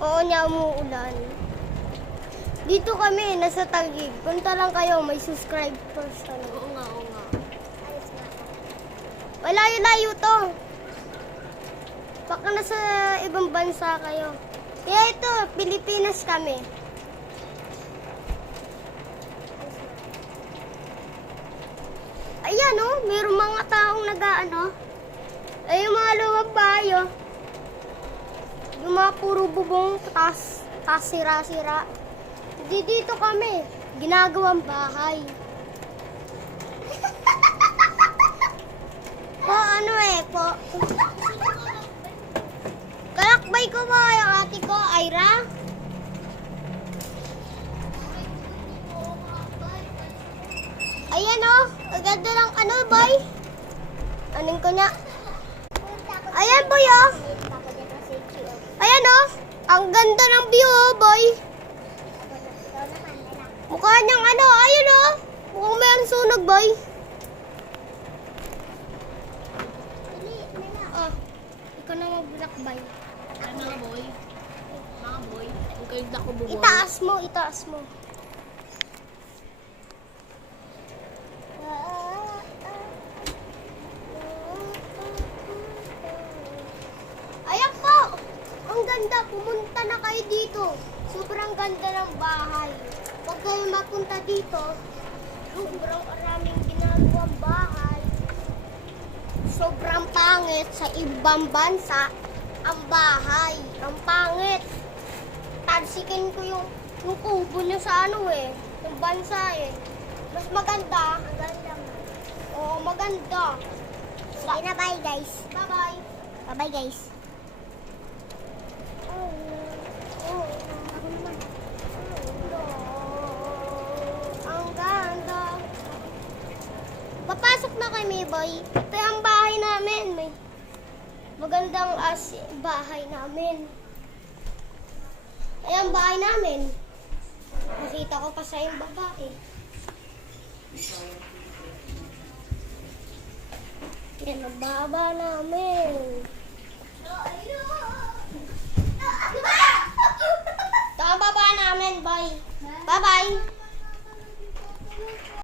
Oo niya, umuulan. Dito kami, nasa Taguig. Punta lang kayo, may subscribe first. Oo nga, oo nga. Malayo-layo to. Baka nasa ibang bansa kayo. Kaya ito, Pilipinas kami. Ayan oh, mayroong mga taong nag-ano. Ay, yung mga lumang bahay oh. Yung mga puro bubong, tas sira-sira. Hindi dito kami, ginagawang bahay. Po, ano po. Kalakbay ko ba yung ate ko, Ira? Ayan oh, ang ganda ng ano, boy. Anong ko na? Ayan, boy oh. Ayan oh, ang ganda ng view oh, boy. Mukha niyang ano, ayun oh. Mukhang mayroong sunog, boy. Oh, ikaw na maglakbay. Ay, mga boy. Mga boy. Huwag kayong dako buboy. Itaas mo, itaas mo. Ayan po! Ang ganda, pumunta na kayo dito. Sobrang ganda ng bahay. Huwag kayo mapunta dito. Sobrang maraming ginagawang bahay. Sobrang pangit sa ibang bansa ang bahay. Ang pangit. Tansikin ko yung kubo nyo sa ano yung bansa Mas maganda. Maganda. Oo, maganda. Sige na, bye guys. Bye-bye. Bye-bye guys. Ang ganda. Papasok na kami, boy. Ito ang bahay namin. May magandang bahay namin. Ay, ang bahay namin. Nakita ko pa sa yung babae. Yan ang baba namin. Ito ang baba namin, boy. Bye-bye.